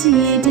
记得。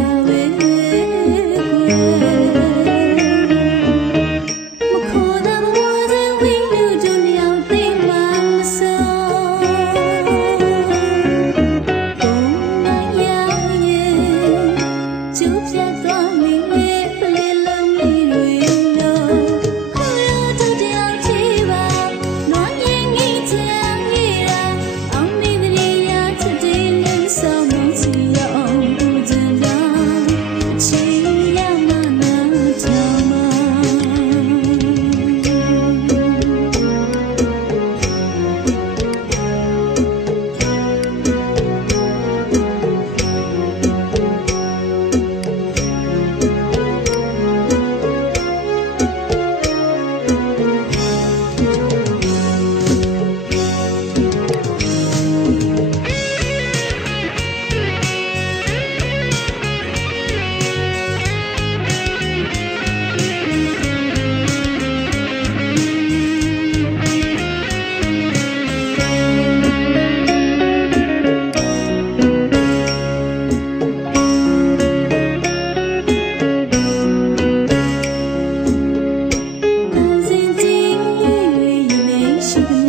是的。